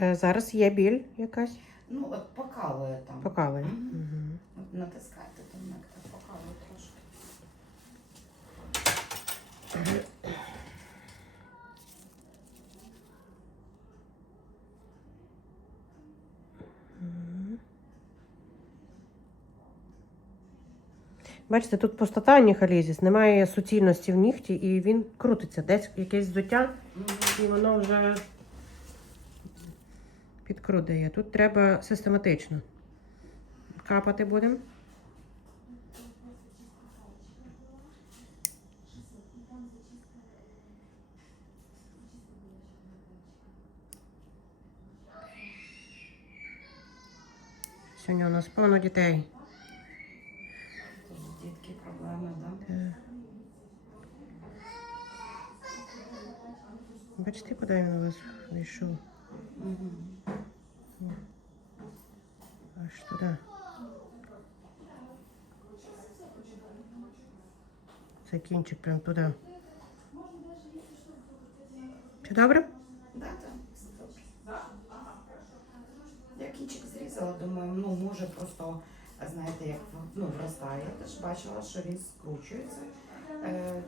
Зараз є біль якась? Ну, от покалує там. Покалує. Угу. От натискайте там, як так покалує трошки. Бачите, тут пустота аніхалізіс, немає суцільності в нігті і він крутиться. Десь якесь взуття, і воно вже підкрутує. Тут треба систематично. Капати будемо. Сьогодні у нас повно дітей. Дітки проблеми, так? Так. Бачите, куди він у вас вийшов? Угу. Аж туди. Це кінчик прям туди. Все добре? Да, так, все добре. Я кінчик зрізала, думаю, ну може просто, знаєте, як вростає. Я теж бачила, що він скручується.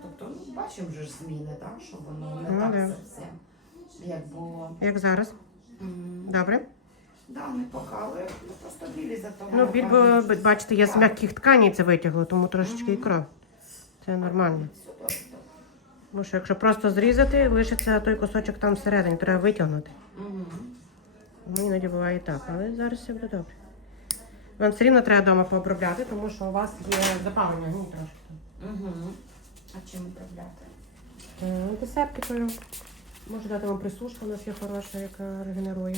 Тобто, ну, бачимо вже ж зміни, так? Що воно не так да. зовсім, як було. Як зараз? Добре? Да, не покалує, ну просто білі за того. Ну, біль, бо, бачите, я з м'яких тканей це витягло, тому трошечки і кров. Це нормально. Все добре. Тому що якщо просто зрізати, лишиться той кусочок там всередині, треба витягнути. Угу. Ну, іноді буває і так, але зараз все буде добре. Вам все рівно треба вдома пообробляти, тому що у вас є запалення, ну трошки там. Угу. А чим управляти? Антисептикою. Можу дати вам присушку, у нас є хороша, яка регенерує.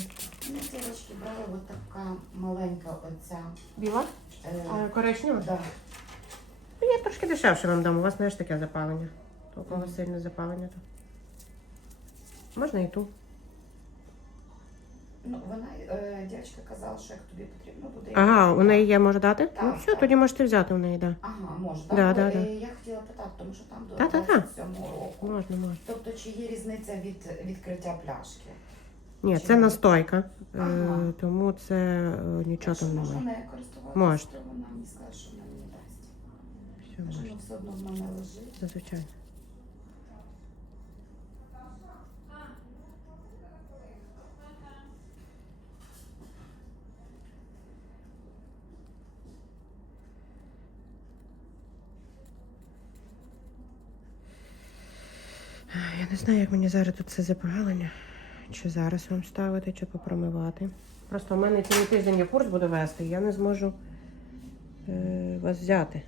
Ми дівчатки брали от така маленька оця. Біла? Коричнева? Да. Ну, я трошки дешевше вам дам, у вас не ж таке запалення. То у кого сильне запалення, то можна і ту. Ну, вона, дівчинка казала, що як тобі потрібно буде. Ага, у неї є, може дати? Так, Ну все, так. тоді можете взяти у неї, так. Ага, можна. Да, Так? да. Я хотіла питати, тому що там до Та. 27 року. Можна. Тобто, чи є різниця від відкриття пляшки? Ні, Чи це ні? настойка, Ага. тому це нічого там Можна немає. нею користуватися, Можна. то вона мені сказала, що вона мені дасть. Все Каже, можна, ну все одно в мене лежить. зазвичай. Я не знаю, як мені зараз тут це запалення. Чи зараз вам ставити, чи попромивати. Просто в мене цілий тиждень я курс буду вести, і я не зможу вас взяти.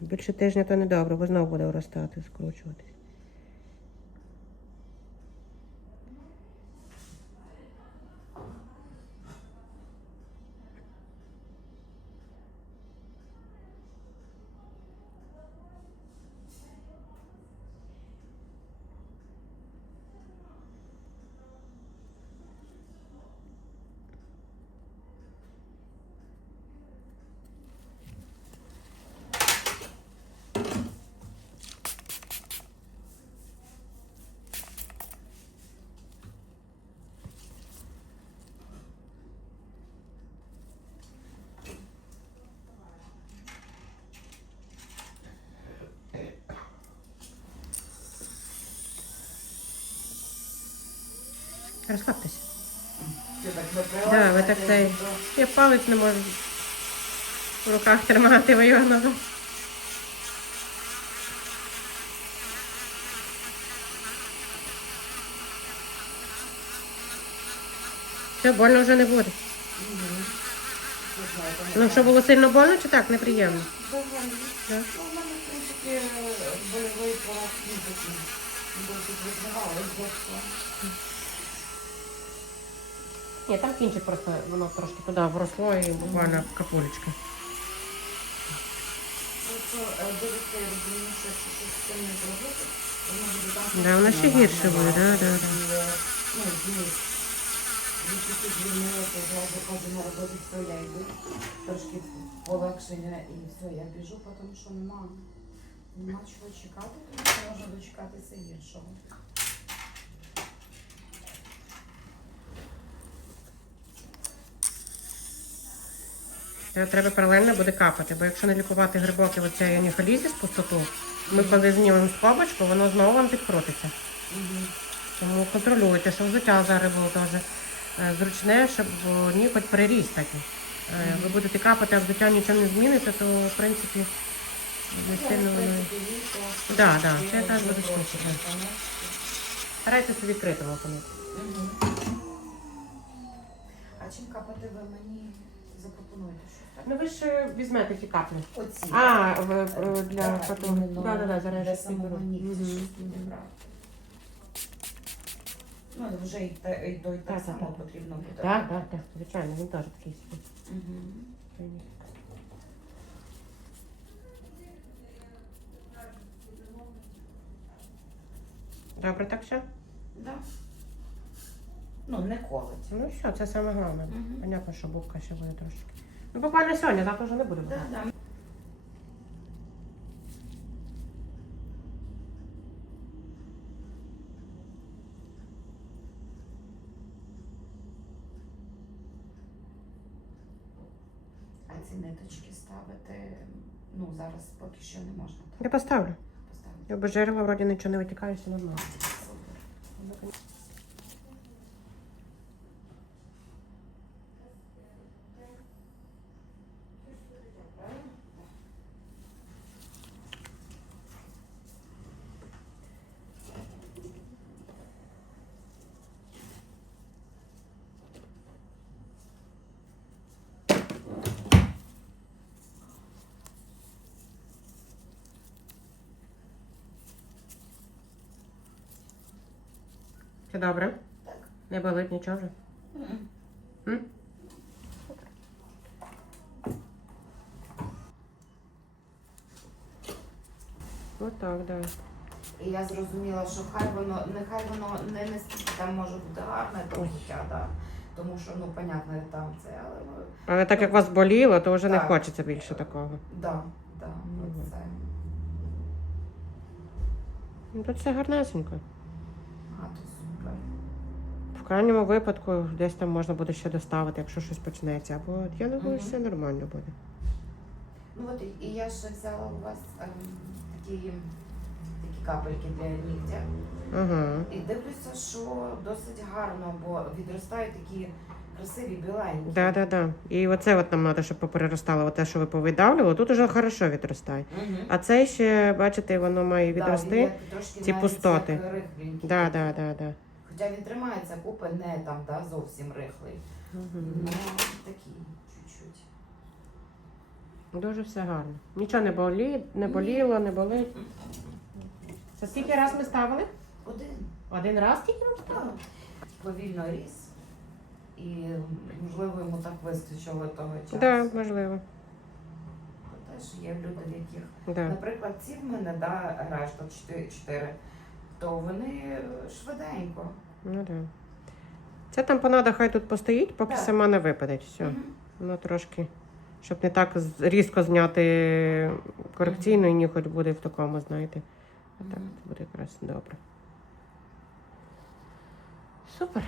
Більше тижня то не добре, бо знову буде вростати, скручуватись. Розслабтеся. Ти так закрила? Да, ви так цей. Я палець не можу в руках тримати, ви його назад. Все, больно вже не буде. Ну, якщо було сильно больно, чи так, неприємно? Да? Ну, в мене, в принципі, больовий порог такий. Досить визнавала з дитинства. Ні, там кінчик просто, воно трошки туди вросло і буквально капулечка. Просто дивіться, я розумію, що якщо щось з цим не зробити, воно буде там... Да, воно ще гірше буде, да. Ну, вниз. Відчути звільнила, то зразу кажу на роботі, все, я йду. Трошки полегшення і все, я біжу, тому що нема чого чекати, тому що можна дочекатися гіршого. Це треба паралельно буде капати, бо якщо не лікувати грибок і оцей аніхолізіс пустоту, ми коли знімемо скобочку, воно знову вам підкрутиться. Тому контролюйте, щоб взуття зараз було дуже зручне, щоб ніготь приріс такий. Ви будете капати, а взуття нічого не зміниться, то в принципі не сильно воно. Так, це теж буде швидше. Старайтеся відкритому опинити. А чим капати ви мені запропонуєте щось? Ну ви ж візьмете ті каплі. Оці. Для потім. Так, зараз для я щось підберу. самого нігтя щось не брати. Ну, вже і той так само потрібно буде. Так, звичайно, він теж такий собі. Добре, так все? Да. Ну, не колить. Ну все, це саме головне. Понятно, що бубка ще буде трошки. Ну, буквально сьогодні, завтра вже не буде. Да. А ці ниточки ставити, ну, зараз поки що не можна. Так? Я поставлю. Поставити. Я обезжирила, вроді нічого не витікає, все нормально. Супер. Все добре? Так. Не болить нічого вже? М? Отак, да. І я зрозуміла, що нехай воно не настільки там може бути гарне то життя, да. Тому що, ну, понятно, там це, але Але так як вас боліло, то вже не Так. хочеться більше такого. да, Мгм. це. Ну тут все гарнесенько. А, то супер. В крайньому випадку десь там можна буде ще доставити, якщо щось почнеться. Або я думаю, що все нормально буде. Ну от і я ще взяла у вас такі капельки для нігтя. Ага. І дивлюся, що досить гарно, бо відростають такі красиві біленькі. Да. І оце от нам треба, щоб попереростало. Те, що ви повидавлювали, тут уже хорошо відростає. Угу. А це ще, бачите, воно має відрости. Ці пустоти. Да. Хоча він тримається купи, не там, да, зовсім рихлий. Угу. Ну, такий, чуть-чуть. Дуже все гарно. Нічого не боліло, не болить. Це скільки раз ми ставили? Один раз тільки ми ставили? Повільно ріс. І, можливо, йому так вистачило того часу. Так, можливо. Теж є люди, в яких, Да. наприклад, ці в мене, да, решта 4, то вони швиденько. Ну да. Ця тампонада хай тут постоїть, поки Так. сама не випаде. Все. Мгм. Ну трошки, щоб не так різко зняти корекційну, і ніготь буде в такому, знаєте. А так Мгм. буде якраз добре. Супер.